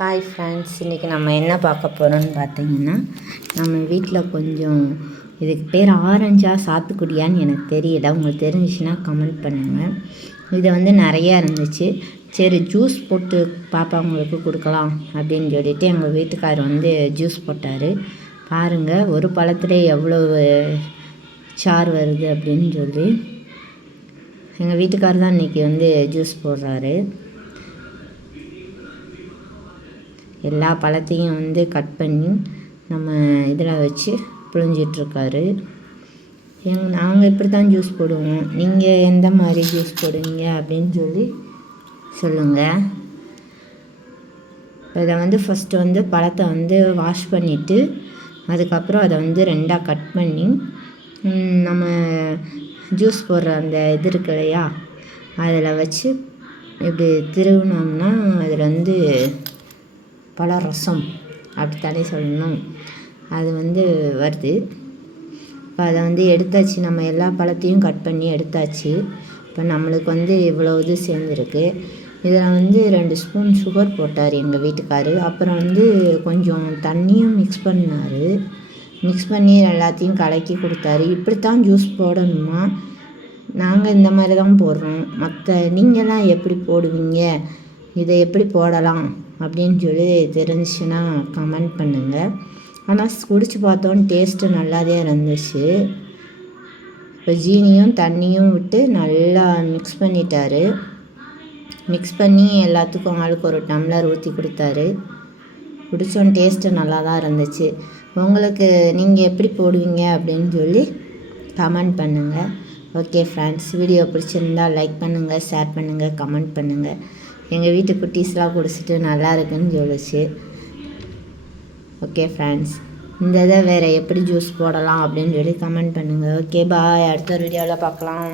Hi friends, இன்றைக்கி நம்ம என்ன பார்க்க போகிறோம்னு பார்த்தீங்கன்னா, நம்ம வீட்டில் கொஞ்சம் இதுக்கு பேர் ஆரஞ்சா சாத்துக்குடியான்னு எனக்கு தெரியல. உங்களுக்கு தெரிஞ்சிச்சுன்னா கமெண்ட் பண்ணுங்கள். இது நிறையா இருந்துச்சு. சரி ஜூஸ் போட்டு பாப்பாங்களுக்கு கொடுக்கலாம் அப்படின்னு சொல்லிட்டு எங்கள் வீட்டுக்காரர் ஜூஸ் போட்டார். பாருங்கள், ஒரு பழத்துல எவ்வளோ சாறு வருது அப்படின்னு சொல்லி. எங்கள் வீட்டுக்காரர் தான் இன்றைக்கி ஜூஸ் போடுறாரு. எல்லா பழத்தையும் கட் பண்ணி நம்ம இதில் வச்சு புழிஞ்சிட்ருக்காரு. நாங்கள் இப்படி தான் ஜூஸ் போடுவோம், நீங்கள் எந்த மாதிரி ஜூஸ் போடுவீங்க அப்படின்னு சொல்லி சொல்லுங்கள். இதை ஃபஸ்ட்டு பழத்தை வாஷ் பண்ணிவிட்டு அதுக்கப்புறம் அதை ரெண்டாக கட் பண்ணி நம்ம ஜூஸ் போடுற அந்த இது இருக்கு இல்லையா, அதில் வச்சு இப்படி திருவினோம்னா அதில் பழ ரசம் அப்படித்தானே சொல்லணும், அது வருது. இப்போ அதை எடுத்தாச்சு. நம்ம எல்லா பழத்தையும் கட் பண்ணி எடுத்தாச்சு. இப்போ நம்மளுக்கு இவ்வளோ இது சேர்ந்துருக்கு. இதில் 2 ஸ்பூன் சுகர் போட்டார் எங்கள் வீட்டுக்காரர். அப்புறம் கொஞ்சம் தண்ணியும் மிக்ஸ் பண்ணார். மிக்ஸ் பண்ணி எல்லாத்தையும் கலக்கி கொடுத்தாரு. இப்படித்தான் ஜூஸ் போடணுமா? நாங்கள் இந்த மாதிரி தான் போடுறோம். நீங்கள்லாம் எப்படி போடுவீங்க, இதை எப்படி போடலாம் அப்படின்னு சொல்லி தெரிஞ்சுன்னா கமெண்ட் பண்ணுங்கள். ஆனால் குடிச்சு பார்த்தோன்னு டேஸ்ட்டு நல்லாவே இருந்துச்சு. இப்போ ஜீனியும் தண்ணியும் விட்டு நல்லா மிக்ஸ் பண்ணிட்டார். மிக்ஸ் பண்ணி எல்லாத்துக்கும் ஆளுக்கு ஒரு டம்ளர் ஊற்றி கொடுத்தாரு. குடித்தோன்னு டேஸ்ட்டு நல்லா தான் இருந்துச்சு. உங்களுக்கு நீங்கள் எப்படி போடுவீங்க அப்படின்னு சொல்லி கமெண்ட் பண்ணுங்கள். ஓகே ஃப்ரெண்ட்ஸ், வீடியோ பிடிச்சிருந்தால் லைக் பண்ணுங்கள், ஷேர் பண்ணுங்கள், கமெண்ட் பண்ணுங்கள். எங்கள் வீட்டு குட்டீஸ்லாம் குடிச்சிட்டு நல்லா இருக்குன்னு சொல்லிச்சு. ஓகே ஃப்ரெண்ட்ஸ், இந்த இதை வேறு எப்படி ஜூஸ் போடலாம் அப்படின்னு சொல்லி கமெண்ட் பண்ணுங்கள். ஓகே பாய், அடுத்த வீடியோவில் பார்க்கலாம்.